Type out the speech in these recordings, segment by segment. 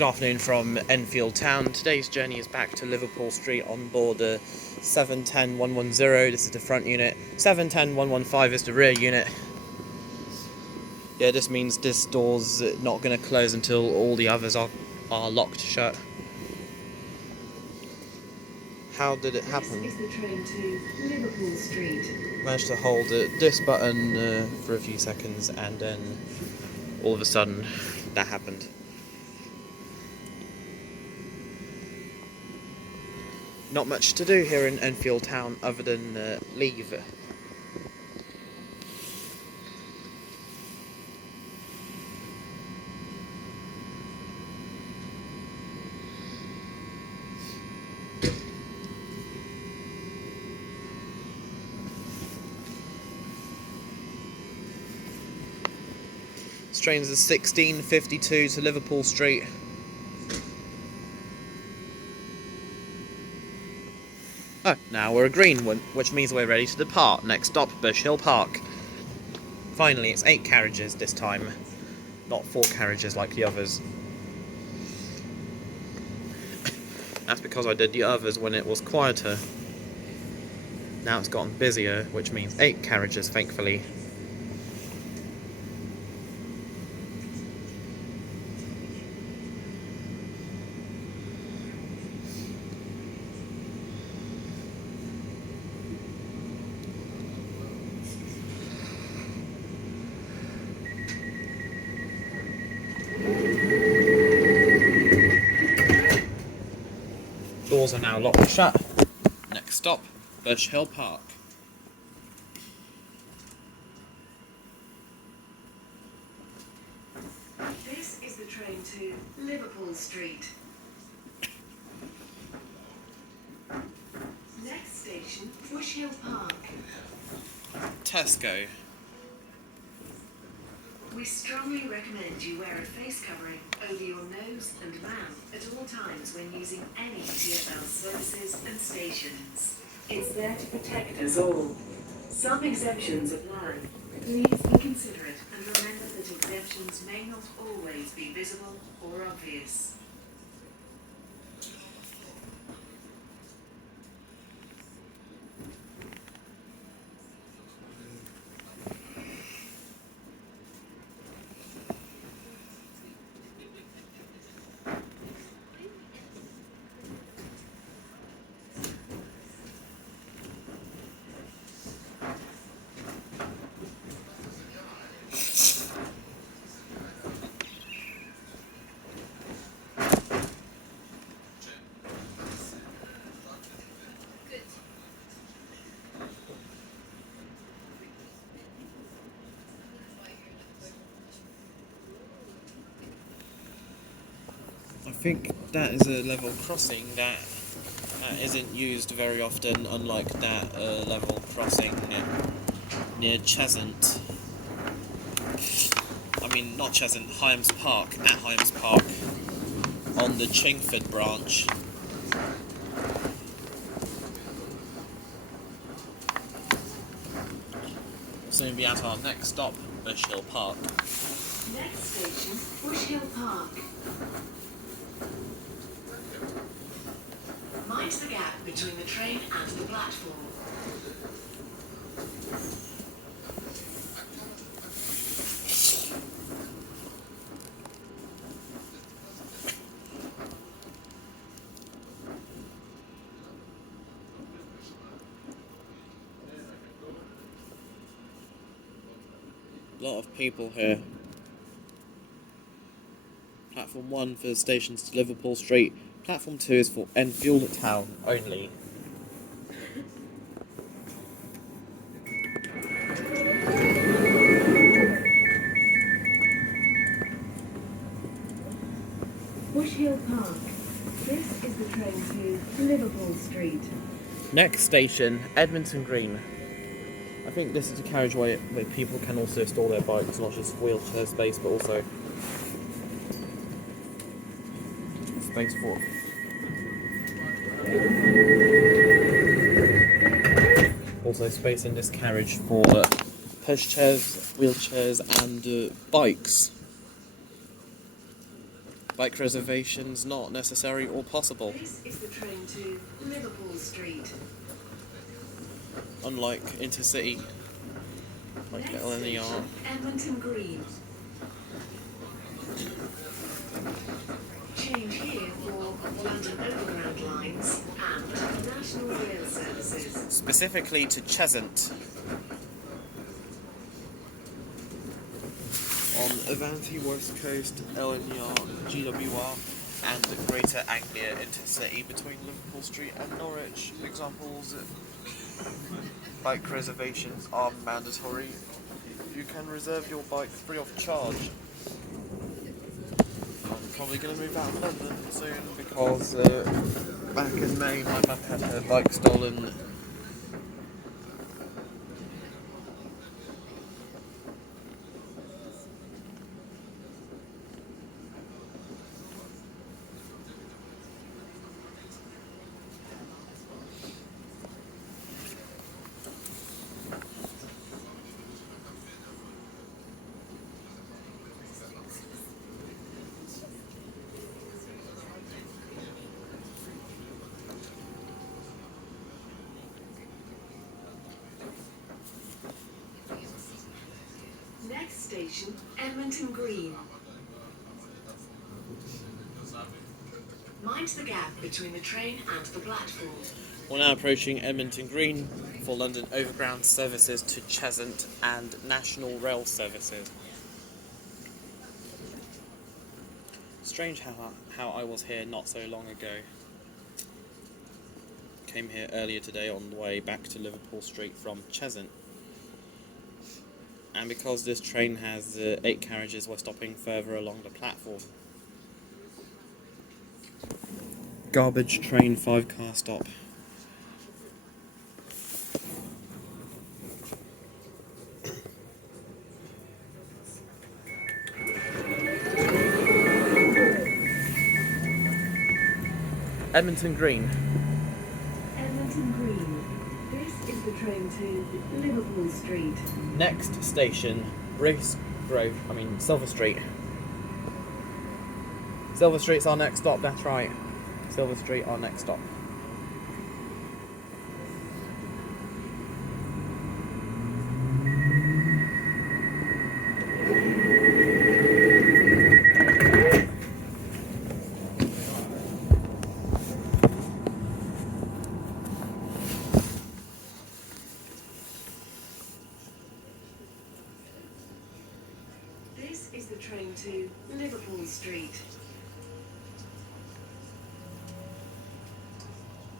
Good afternoon from Enfield Town. Today's journey is back to Liverpool Street on board 710110. This is the front unit. 710115 is the rear unit. Yeah, this means this door's not going to close until all the others are locked shut. How did it happen? This is the train to Liverpool Street. Managed to hold this button for a few seconds, and then all of a sudden that happened. Not much to do here in Enfield Town other than leave. This train's the 1652 to Liverpool Street. Oh, now we're a green one, which means we're ready to depart. Next stop, Bush Hill Park. Finally, it's 8 carriages this time, not 4 carriages like the others. That's because I did the others when it was quieter. Now it's gotten busier, which means 8 carriages, thankfully. Doors are now locked and shut. Next stop, Bush Hill Park. This is the train to Liverpool Street. Next station, Bush Hill Park. Tesco. We strongly recommend you wear a face covering over your nose and mouth at all times when using any TfL services and stations. It's there to protect us all. Some exemptions apply. Please be considerate and remember that exemptions may not always be visible or obvious. I think that is a level crossing that isn't used very often, unlike that level crossing near Cheshunt. I mean, not Cheshunt, Hyams Park, at Hyams Park, on the Chingford branch. We'll soon be at our next stop, Bush Hill Park. Next station, Bush Hill Park. Mind the gap between the train and the platform. A lot of people here. Platform 1 for stations to Liverpool Street. Platform 2 is for Enfield Town only. Bush Hill Park. This is the train to Liverpool Street. Next station, Edmonton Green. I think this is a carriageway where people can also store their bikes, not just wheelchair space, but also space for also space in this carriage for pushchairs, wheelchairs and bikes. Bike reservations not necessary or possible. This is the train to Liverpool Street. Unlike intercity, like Next LNWR. station, Edmonton Green. Change here for London Overground lines and National Rail services. Specifically to Cheshunt. On Aventra West Coast, LNWR, GWR, and the Greater Anglia intercity between Liverpool Street and Norwich. Examples: bike reservations are mandatory. You can reserve your bike free of charge. I'm probably going to move out of London soon because back in May my mum had her bike stolen. Next station, Edmonton Green. Mind the gap between the train and the platform. We're now approaching Edmonton Green for London Overground services to Cheshunt and National Rail services. Strange how I was here not so long ago. Came here earlier today on the way back to Liverpool Street from Cheshunt. And because this train has 8 carriages, we're stopping further along the platform. Garbage train 5-car stop. Edmonton Green. Edmonton Green. This is the train to Liverpool Street. Next station, Silver Street. Silver Street's our next stop, that's right. Silver Street, our next stop. This is the train to Liverpool Street.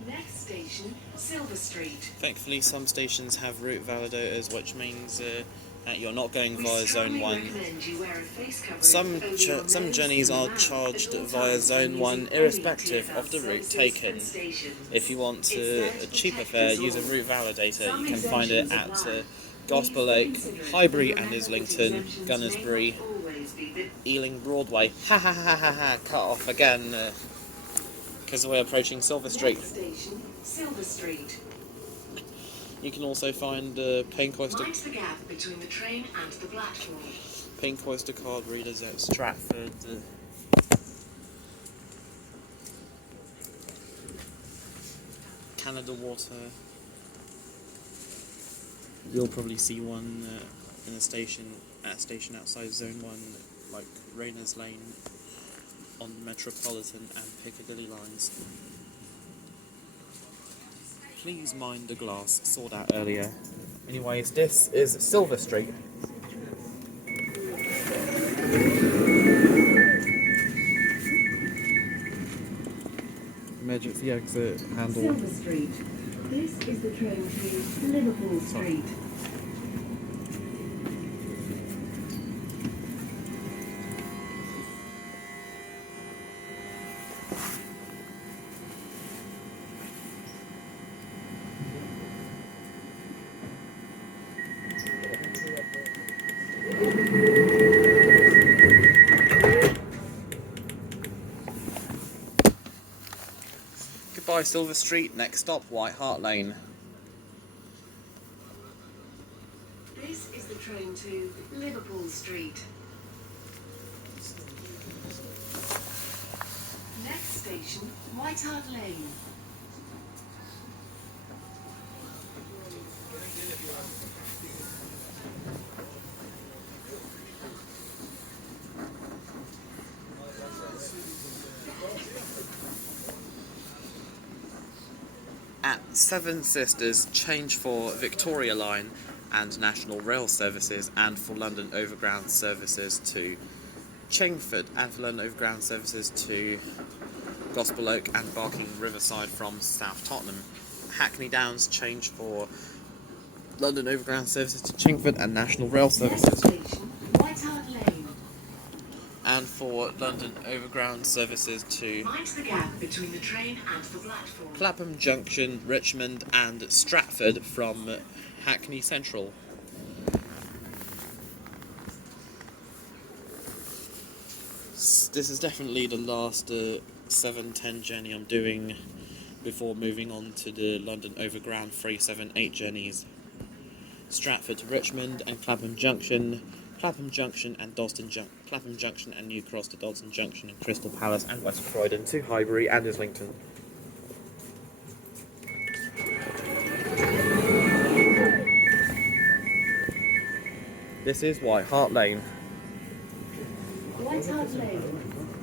Next station, Silver Street. Thankfully, some stations have route validators, which means that you're not going We via strongly Zone 1. recommend you wear a face covering Some over your nose journeys and are mouth charged at all via times Zone when 1 using any irrespective TfL of the route services taken. and stations. If you want It's there to a cheaper protect fare, us use a all. route validator. Some You can find it exemptions at apply. Gospel Please Lake, consider it. Highbury and Remember that Islington, exemptions Gunnersbury, may not always be the- Ealing Broadway. Ha ha ha ha ha, cut off again because we're approaching Silver Street. Next station, Silver Street. You can also find Pink Oyster Mind the gap between the train and the platform. card readers at Stratford. Canada Water. You'll probably see one in a station outside Zone 1, like Rayners Lane on Metropolitan and Piccadilly lines. Please mind the glass, sorted out earlier. Anyways, this is Silver Street. Emergency exit handle. Silver Street. This is the train to Liverpool Street. Goodbye Silver Street, next stop Hart Lane. This is the train to Liverpool Street. station, White Hart Lane. At Seven Sisters, change for Victoria Line and National Rail services, and for London Overground services to Chingford, and for London Overground services to Gospel Oak and Barking Riverside from South Tottenham. Hackney Downs, change for London Overground services to Chingford and National Rail services. Station, White Hart Lane. And for London Overground services to Mind the gap between the train and the platform. Clapham Junction, Richmond and Stratford from Hackney Central. This is definitely the last 7:10 journey I'm doing before moving on to the London Overground 378 journeys. Stratford to Richmond and Clapham Junction and Clapham Junction and New Cross to Dodson Junction and Crystal Palace and West Croydon to Highbury and Islington. This is Hart Lane. White Hart Lane.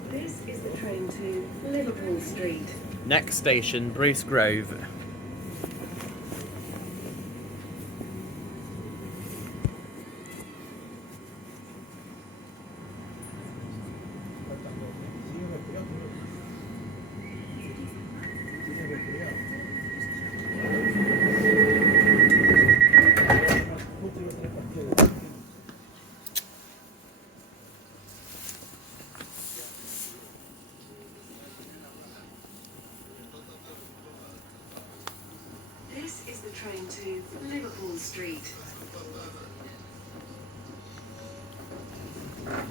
This is the train to Liverpool Street. Next station, Bruce Grove. This is the train to Liverpool Street.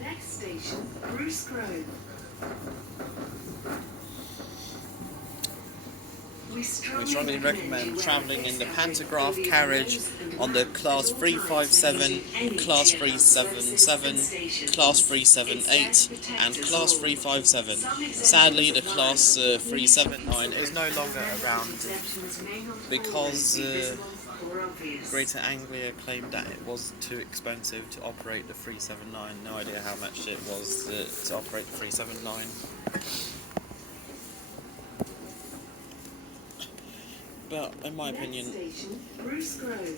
Next station, Bruce Grove. We strongly recommend travelling in the pantograph carriage on the Class 357, Class 377, Class 378 and Class 357. Sadly, the Class 379 is no longer around because Greater Anglia claimed that it was too expensive to operate the 379. No idea how much it was to operate the 379. But in my opinion,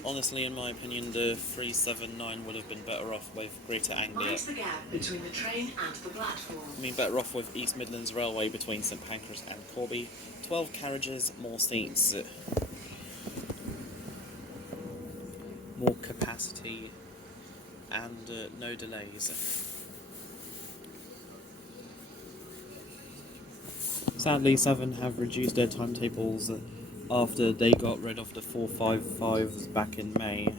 honestly, in my opinion, the 379 would have been better off with Greater Anglia. Mind the gap between the train and the platform. I mean, better off with East Midlands Railway between St Pancras and Corby. 12 carriages, more seats, more capacity, and no delays. Sadly, Southern have reduced their timetables after they got rid of the 455s back in May.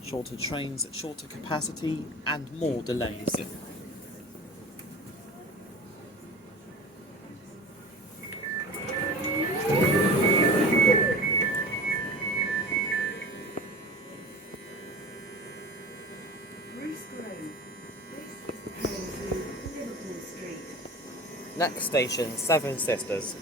Shorter trains, shorter capacity, and more delays. Next station, Seven Sisters.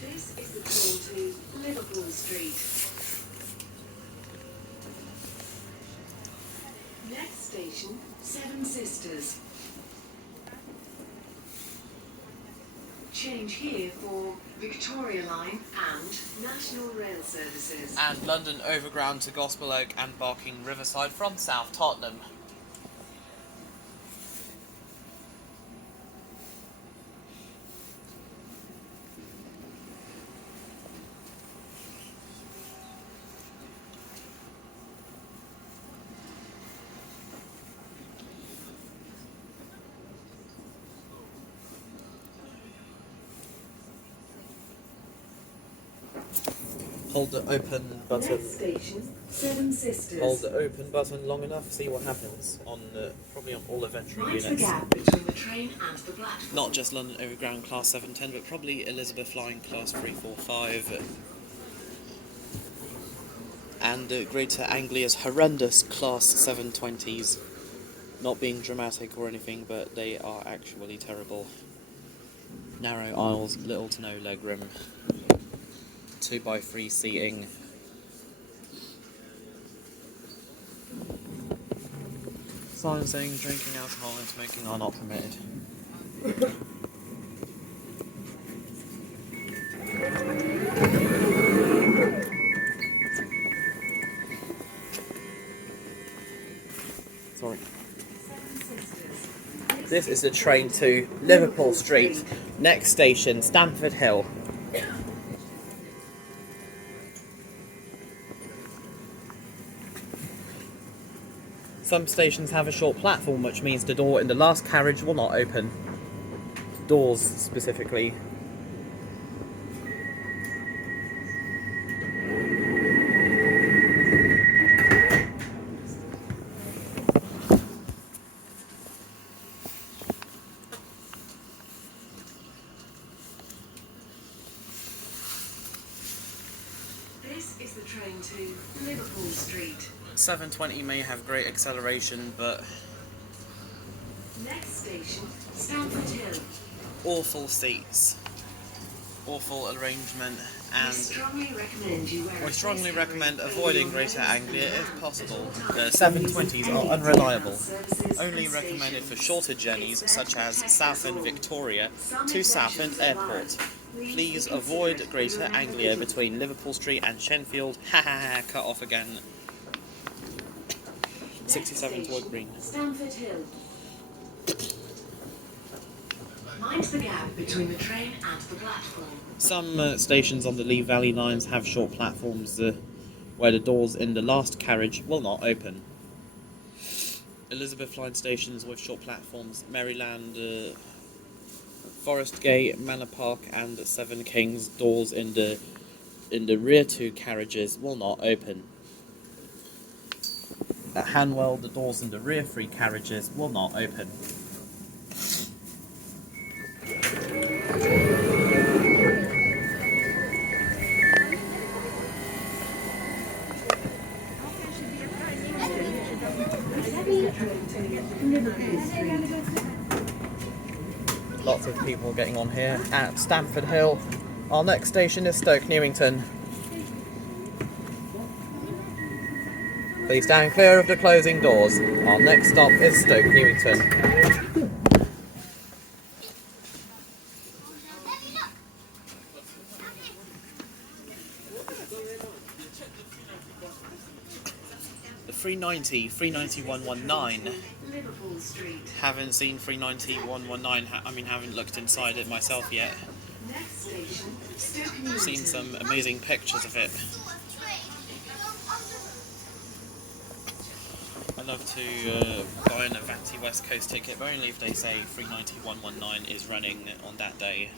This is the train to Liverpool Street. Next station, Seven Sisters. Change here for Victoria Line and National Rail services. And London Overground to Gospel Oak and Barking Riverside from South Tottenham. Hold the open button. Next station, Seven Sisters. Hold the open button long enough, see what happens on probably on all Aventra Mind the units. gap between the train and the platform. Not just London Overground Class 710, but probably Elizabeth Line Class 345. And Greater Anglia's horrendous Class 720s. Not being dramatic or anything, but they are actually terrible. Narrow aisles, little to no legroom. 2x3 seating. Sign saying drinking alcohol and smoking are not permitted. Sorry. This is the train to Liverpool Street. Next station, Stamford Hill. Some stations have a short platform, which means the door in the last carriage will not open. Doors, specifically. This is the train to Liverpool Street. 720 may have great acceleration, but Next station, Stamford Hill. awful seats, awful arrangement, and We strongly recommend avoiding Greater Anglia if possible. The 720s are unreliable, only recommended for shorter journeys such as Southend Victoria to Southend Airports. Please avoid Greater Anglia between Liverpool Street and Enfield. Cut off again. 67 Wood Green. Stamford Hill. Mind the gap between the train and the platform. Some stations on the Lea Valley lines have short platforms where the doors in the last carriage will not open. Elizabeth line stations with short platforms, Maryland, Forest Gate, Manor Park and Seven Kings, doors in the rear two carriages will not open. At Hanwell, the doors in the rear three carriages will not open. Lots of people getting on here at Stamford Hill. Our next station is Stoke Newington. Please stand clear of the closing doors. Our next stop is Stoke Newington. The 390, 119. Liverpool Street. Haven't seen 390, 119. Haven't looked inside it myself yet. Next station, Stoke Newington. Seen some amazing pictures of it. I'd love to buy an Avanti West Coast ticket, but only if they say 390 119 is running on that day,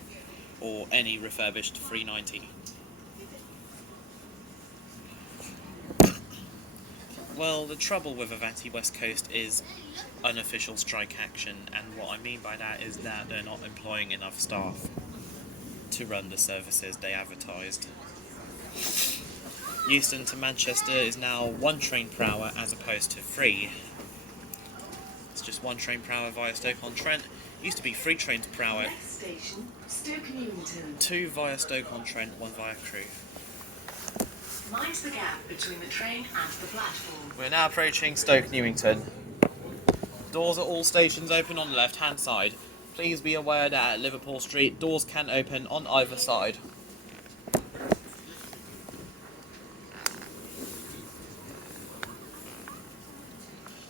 or any refurbished 390. Well, the trouble with Avanti West Coast is unofficial strike action, and what I mean by that is that they're not employing enough staff to run the services they advertised. Euston to Manchester is now 1 train per hour as opposed to 3. It's just 1 train per hour via Stoke-on-Trent. Used to be 3 trains per hour. Next station, Stoke Newington. 2 via Stoke-on-Trent, 1 via Crewe. Mind the gap between the train and the platform. We're now approaching Stoke Newington. Doors at all stations open on the left-hand side. Please be aware that at Liverpool Street, doors can open on either side.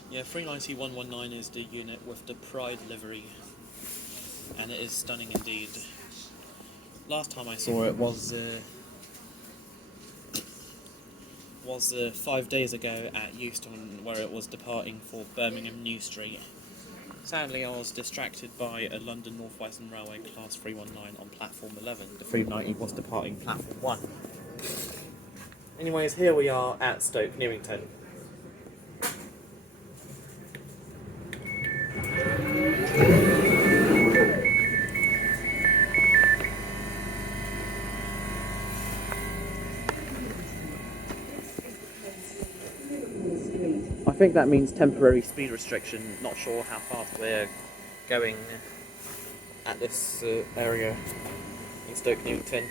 Yeah, 390 119 is the unit with the Pride livery, and it is stunning indeed. Last time I saw it was 5 days ago at Euston, where it was departing for Birmingham New Street. Sadly, I was distracted by a London North Western Railway Class 319 on platform 11. The 390 was departing platform 1. Anyways, here we are at Stoke Newington. I think that means temporary speed restriction. Not sure how fast we're going at this area in Stoke Newington.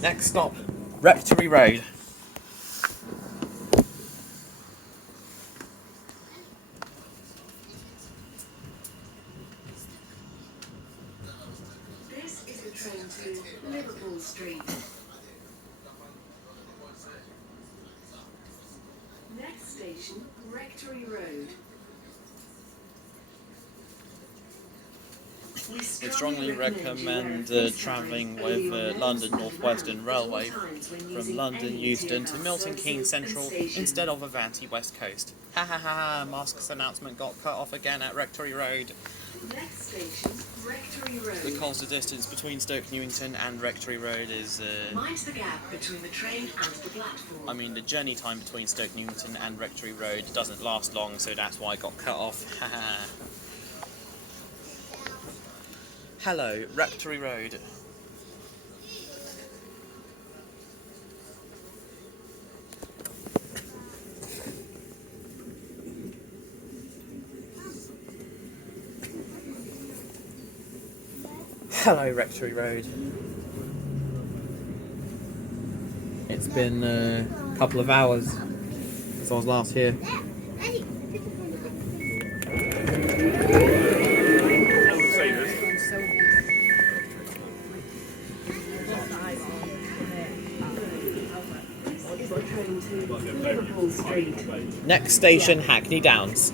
Next stop, Rectory Road. This is the train to Liverpool Street. Next station, Rectory Road. We strongly recommend travelling with London Northwestern Railway from London Euston to Milton Keynes Central instead of Avanti West Coast. Ha ha ha, Masks announcement got cut off again at Rectory Road. Next station, Rectory Road. Because the distance between Stoke Newington and Rectory Road is... Mind the gap between the train and the platform. I mean, the journey time between Stoke Newington and Rectory Road doesn't last long, so that's why it got cut off. Ha ha. Hello, Rectory Road. Hello, Rectory Road. It's been a couple of hours since I was last here. Liverpool Street. Next station, Hackney Downs.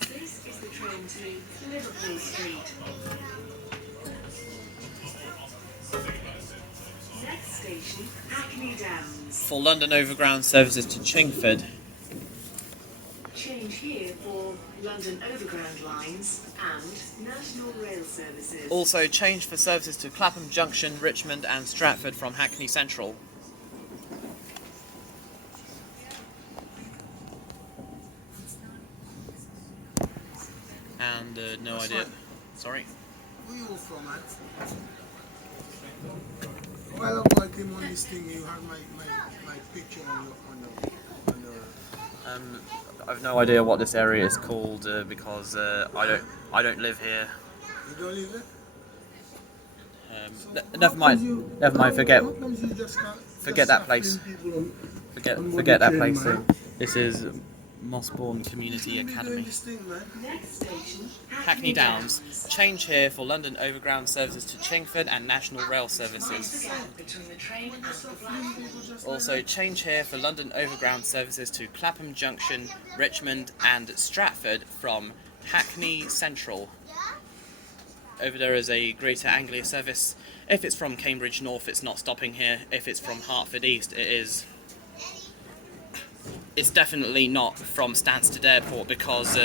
This is the train to Liverpool Street. Next station, Hackney Downs. For London Overground services to Chingford. Change here for London Overground lines and National Rail services. Also change for services to Clapham Junction, Richmond and Stratford from Hackney Central. And no idea. Sorry. Where you from, man? While I came on this thing, you had my picture on your I've no idea what this area is called because I don't live here. You don't live there? Never mind. Never mind. Forget How comes you just can't forget that place. Forget that place. This is Mossbourne Community Academy. This thing, man. Next station, Hackney Downs. Change here for London Overground services to Chingford and National Rail services. gap between the train and the platform. Also change here for London Overground services to Clapham Junction, Richmond and Stratford from Hackney Central. Over there is a Greater Anglia service. If it's from Cambridge North, it's not stopping here. If it's from Hertford East, it is. It's definitely not from Stansted Airport because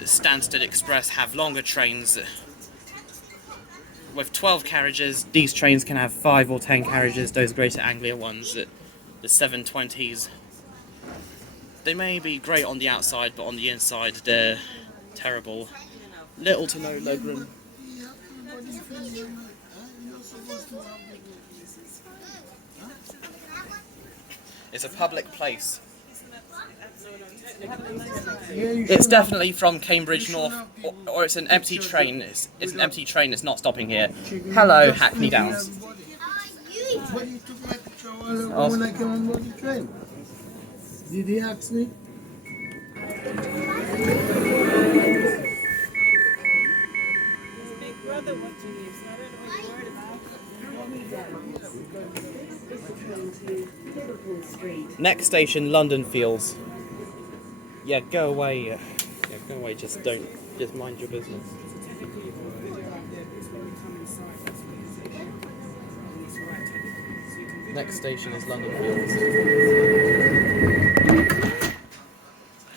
Stansted Express have longer trains with 12 carriages. These trains can have 5 or 10 carriages, those Greater Anglia ones, the 720s. They may be great on the outside, but on the inside they're terrible. Little to no legroom. It's a public place. It's definitely from Cambridge North, or it's an empty train. It's an empty train. It's not stopping here. Hello, Hackney Downs. But he took my picture when I came on board the train. Did he ask me? Big brother watching you, so I don't know what you're worried about. Liverpool Street. Next station, London Fields. Yeah, go away. Yeah, go away. Just mind your business. Next station is London Fields.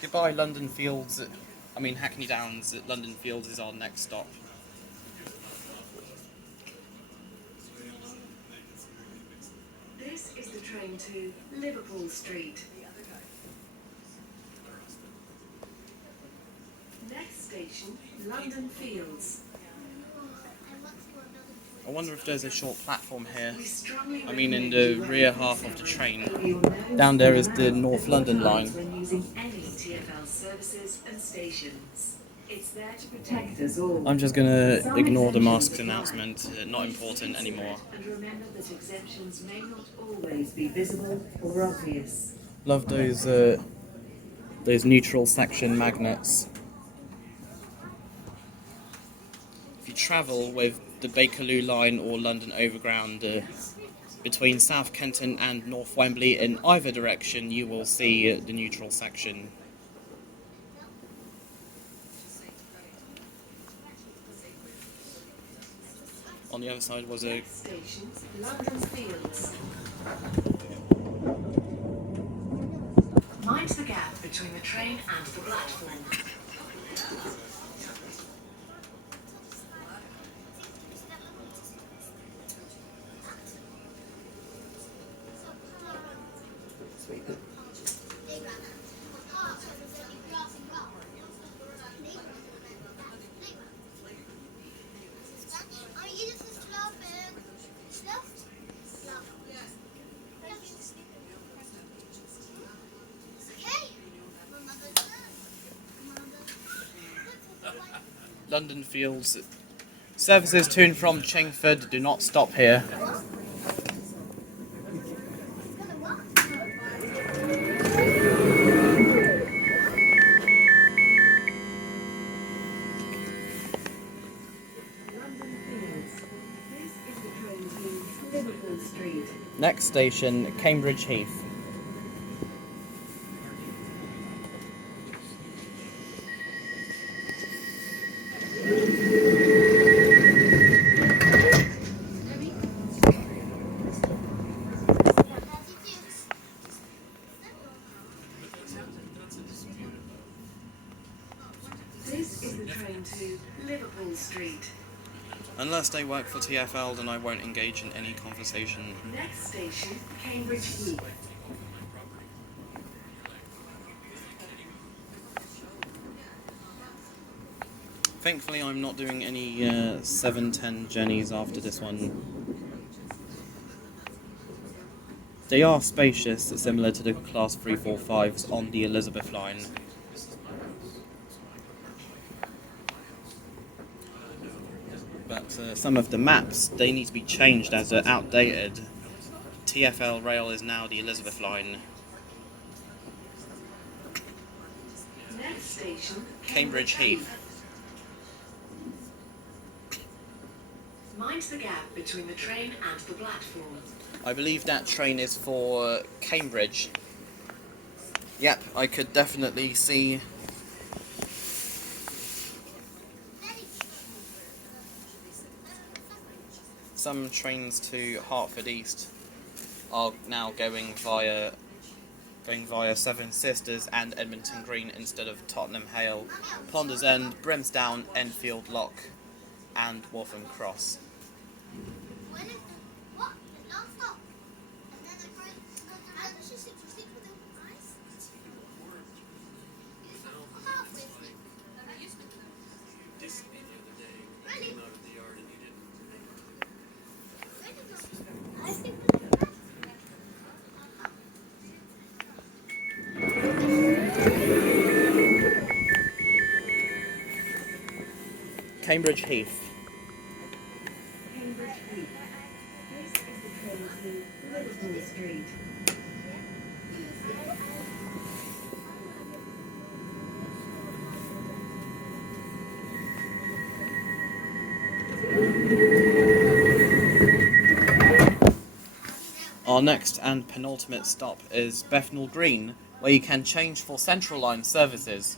Goodbye, London Fields. Hackney Downs. London Fields is our next stop. This is the train to Liverpool Street. Next station, London Fields. I wonder if there's a short platform here. We strongly In the rear half of the train. Down there is the North London line. When using any TfL services and stations. It's there to protect us all. I'm just gonna ignore the masks announcement. Not important anymore. And remember that exemptions may not always be visible or obvious. Love those neutral section magnets. If you travel with the Bakerloo line or London Overground between South Kenton and North Wembley in either direction, you will see the neutral section. On the other side was a... Stations, London Fields. Mind the gap between the train and the platform. London Fields. Services to and from Chingford do not stop here. Liverpool Street. Next station, Cambridge Heath. This is the train to Liverpool Street. Unless they work for TfL, then I won't engage in any conversation. Next station, Cambridge Heath. Thankfully, I'm not doing any 7:10 journeys after this one. They are spacious, similar to the Class 345s on the Elizabeth line. But some of the maps, they need to be changed as they're outdated. Tfl Rail is now the Elizabeth line. Next station, Cambridge Heath. Mind the gap between the train and the platform. I believe that train is for Cambridge. Yep, I could definitely see some trains to Hertford East are now going via Seven Sisters and Edmonton Green instead of Tottenham Hale, Ponders End, Brimsdown, Enfield Lock and Waltham Cross. Cambridge Heath. Cambridge Heath. This is the train to Liverpool Street. Our next and penultimate stop is Bethnal Green, where you can change for Central Line services.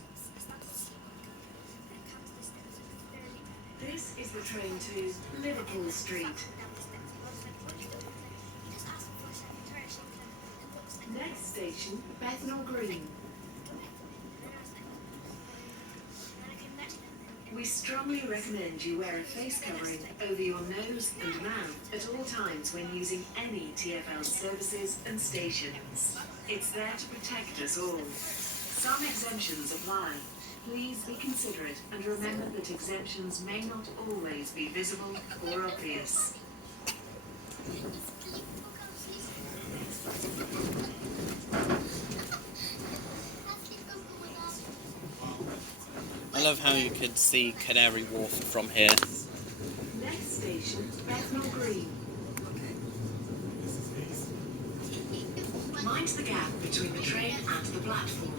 This is the train to Liverpool Street. Next station, Bethnal Green. We strongly recommend you wear a face covering over your nose and mouth at all times when using any TfL services and stations. It's there to protect us all. Some exemptions apply. Please be considerate and remember that exemptions may not always be visible or obvious. I love how you could see Canary Wharf from here. Next station, Bethnal Green. Mind the gap between the train and the platform.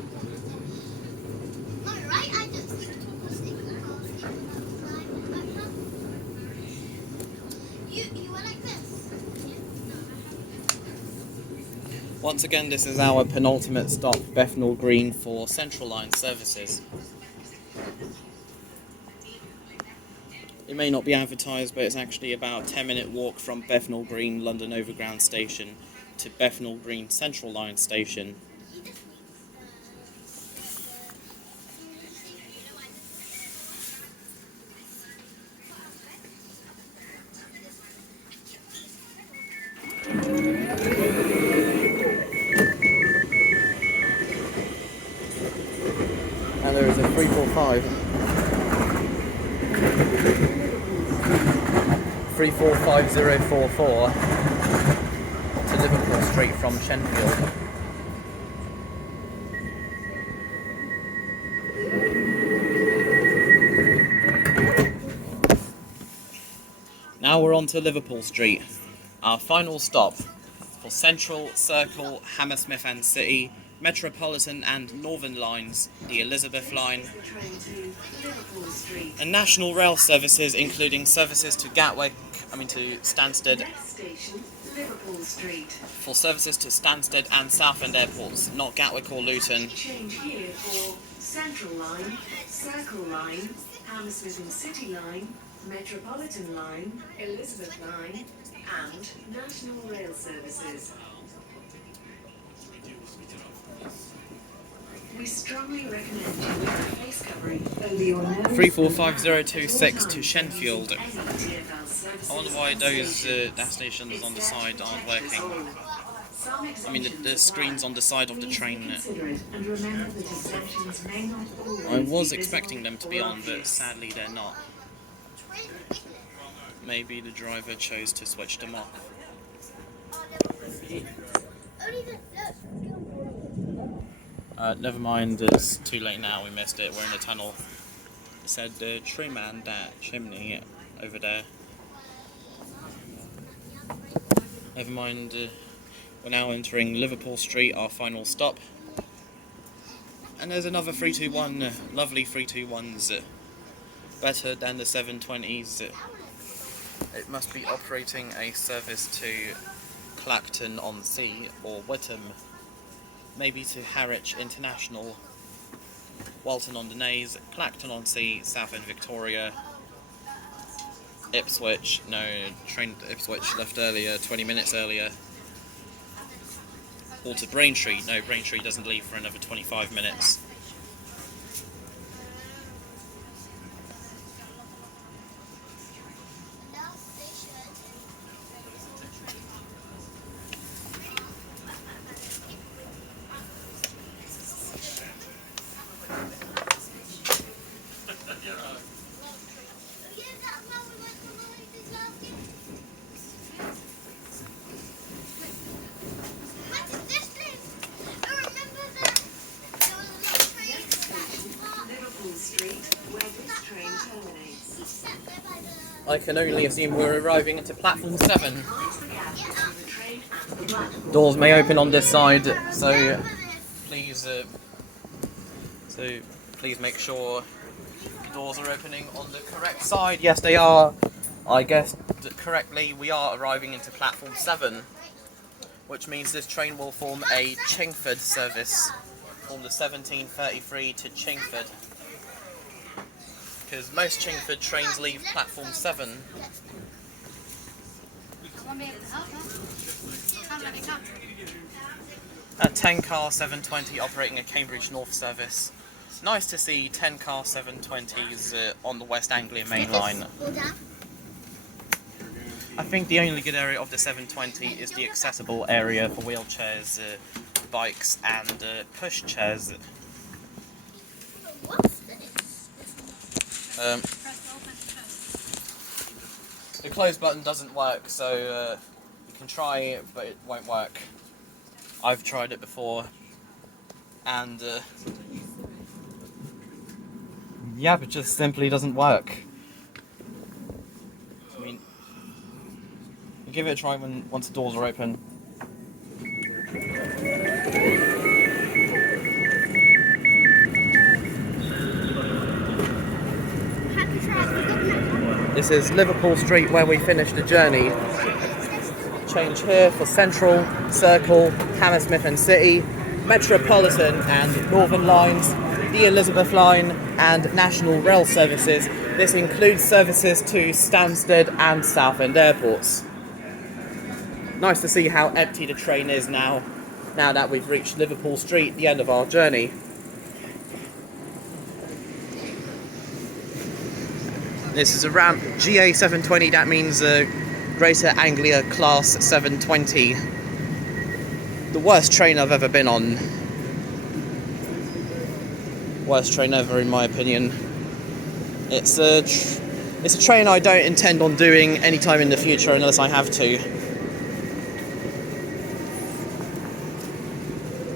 Once again, this is our penultimate stop, Bethnal Green, for Central Line services. It may not be advertised, but it's actually about a 10-minute walk from Bethnal Green London Overground Station to Bethnal Green Central Line Station. And there is a 345. 345044 to Liverpool Street from Enfield. Now we're on to Liverpool Street, our final stop for Central, Circle, Hammersmith and City, Metropolitan and Northern lines, the Elizabeth line, and National Rail services, including services to to Stansted. Next station, Liverpool Street. For services to Stansted and Southend Airports, not Gatwick or Luton. Change here for Central Line, Circle Line, Hammersmith and City Line, Metropolitan Line, Elizabeth Line, and National Rail services. We strongly recommend you wear a face covering over your nose. 345026 to Enfield. I wonder why those destinations on the side aren't working. I mean, the screens on the side of the train. I was expecting them to be on, but sadly they're not. Maybe the driver chose to switch them off. Never mind, it's too late now, we missed it, we're in a tunnel. It said trim and that chimney over there. Never mind, we're now entering Liverpool Street, our final stop. And there's another 321, lovely 321s, better than the 720s. It must be operating a service to Clacton-on-Sea or Witham. Maybe to Harwich International, Walton-on-the-Naze, Clacton-on-Sea, Southend Victoria, Ipswich, no, train to Ipswich left earlier, 20 minutes earlier, or to Braintree, no, Braintree doesn't leave for another 25 minutes. I can only assume we're arriving into platform 7. Doors may open on this side, so please make sure the doors are opening on the correct side. Yes, they are. I guessed correctly. We are arriving into platform 7, which means this train will form a Chingford service platform the 1733 to Chingford, because most Chingford trains leave platform 7. A 10 car 720 operating a Cambridge North service. Nice to see 10 car 720s on the West Anglia main line. I think the only good area of the 720 is the accessible area for wheelchairs, bikes and push chairs. The close button doesn't work, so you can try, but it won't work. I've tried it before, and yeah, it just simply doesn't work. I mean, give it a try once the doors are open. This is Liverpool Street, where we finished the journey. Change here for Central, Circle, Hammersmith and City, Metropolitan and Northern lines, the Elizabeth line and National Rail services. This includes services to Stansaid and Southend Airports. Nice to see how empty the train is now that we've reached Liverpool Street, the end of our journey. This is a ramp GA720, that means Greater Anglia Class 720. The worst train I've ever been on. Worst train ever, in my opinion. It's a train I don't intend on doing anytime in the future unless I have to.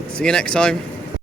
See you next time.